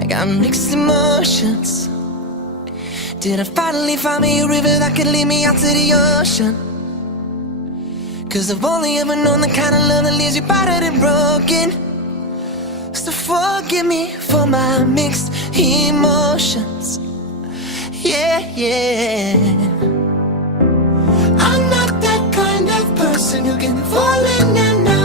I got mixed emotions. Did I finally find me a river that could lead me out to the ocean? 'Cause I've only ever known the kind of love that leaves you battered and broken. So forgive me for my mixed emotions. Yeah, yeah. I'm not that kind of person who can fall in and out